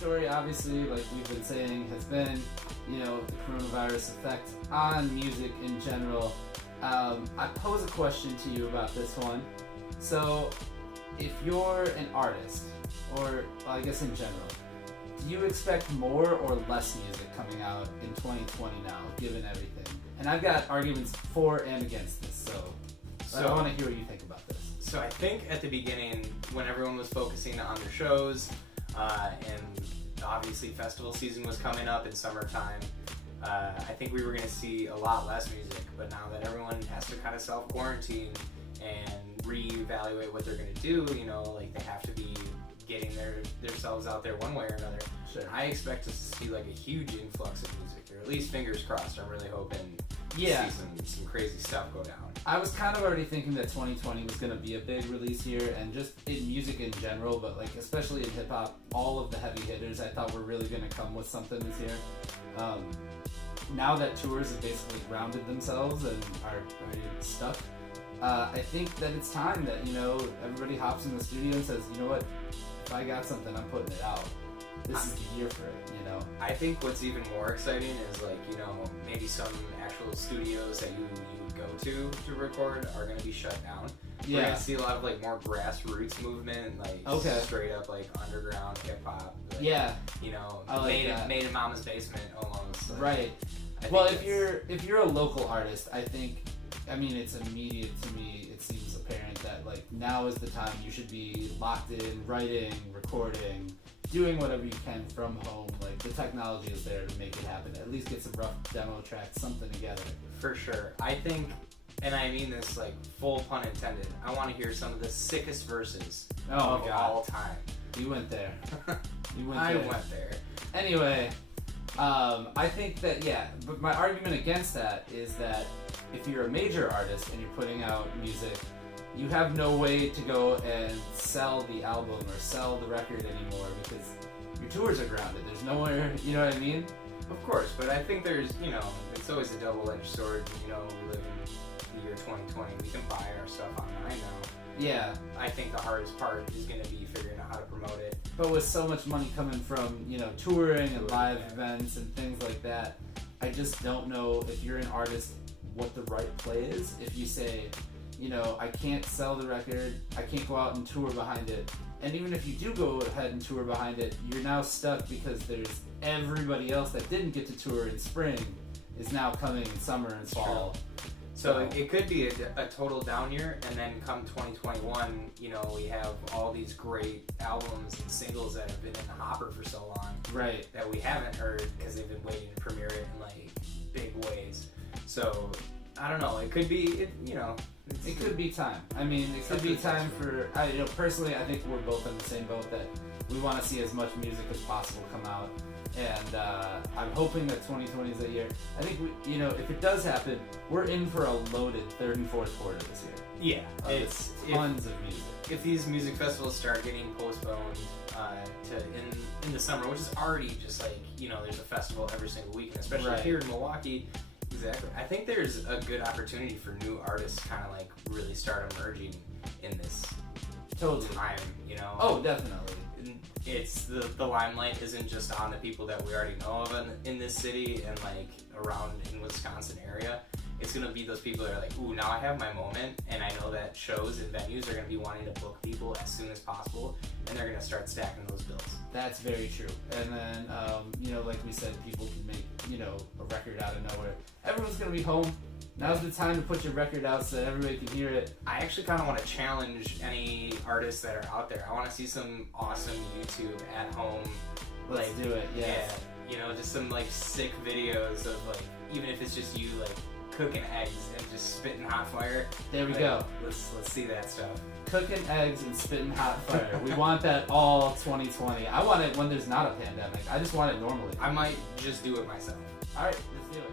story, obviously, like we've been saying, has been, the coronavirus effect on music in general. I pose a question to you about this one. So, if you're an artist, or I guess in general, do you expect more or less music coming out in 2020 now, given everything? And I've got arguments for and against this, so I want to hear what you think about this. So I think at the beginning, when everyone was focusing on their shows, and obviously festival season was coming up in summertime, I think we were going to see a lot less music. But now that everyone has to kind of self-quarantine and reevaluate what they're going to do, like they have to be getting themselves out there one way or another. Sure. I expect to see like a huge influx of music, or at least fingers crossed. I'm really hoping to see some crazy stuff go down. I was kind of already thinking that 2020 was going to be a big release year, and just in music in general, but like especially in hip hop, all of the heavy hitters I thought were really going to come with something this year. Now that tours have basically grounded themselves and are stuck, I think that it's time that everybody hops in the studio and says, you know what, if I got something, I'm putting it out. This is the year for it, I think what's even more exciting is like, maybe some actual studios that you would go to record are going to be shut down. Yeah. We're going to see a lot of like more grassroots movement, like straight up like underground hip hop. Like, yeah. Made in mama's basement almost. Like, right. Well, if you're a local artist, I think, it's immediate to me. It seems apparent that like now is the time you should be locked in, writing, recording, doing whatever you can from home. Like the technology is there to make it happen. At least get some rough demo tracks, something together. For sure. I think, and I mean this like full pun intended, I want to hear some of the sickest verses of all time. You went there. I went there. Anyway, I think that, but my argument against that is that if you're a major artist and you're putting out music, you have no way to go and sell the album or sell the record anymore because your tours are grounded. There's nowhere, you know what I mean? Of course, but I think there's, it's always a double-edged sword. We live in the year 2020. We can buy our stuff online now. Yeah. I think the hardest part is going to be figuring out how to promote it. But with so much money coming from, touring and live events and things like that, I just don't know if you're an artist what the right play is. If you say, I can't sell the record, I can't go out and tour behind it. And even if you do go ahead and tour behind it, you're now stuck because there's everybody else that didn't get to tour in spring is now coming in summer and fall. True. So it could be a total down year, and then come 2021, we have all these great albums and singles that have been in the hopper for so long, right? That we haven't heard because they've been waiting to premiere it in like big ways. So I don't know. It could be, it could be time. It could be time for. Personally, I think we're both in the same boat that we want to see as much music as possible come out. And I'm hoping that 2020 is that year. I think if it does happen, we're in for a loaded third and fourth quarter this year. Yeah, it's tons of music. If these music festivals start getting postponed to in the summer, which is already just like there's a festival every single week, and especially here in Milwaukee. Exactly. I think there's a good opportunity for new artists kind of like really start emerging in this time. Oh, definitely. It's the limelight isn't just on the people that we already know of in this city and like around in Wisconsin area. It's going to be those people that are like, ooh, now I have my moment, and I know that shows and venues are going to be wanting to book people as soon as possible, and they're going to start stacking those bills. That's very true. And then, like we said, people can make, a record out of nowhere. Everyone's going to be home. Now's the time to put your record out so that everybody can hear it. I actually kind of want to challenge any artists that are out there. I want to see some awesome YouTube at home. Let's do it, yes. Yeah. Just some like sick videos of like, even if it's just you like cooking eggs and just spitting hot fire. There we go. Let's see that stuff. Cooking eggs and spitting hot fire. We want that all 2020. I want it when there's not a pandemic. I just want it normally. I might just do it myself. All right, let's do it.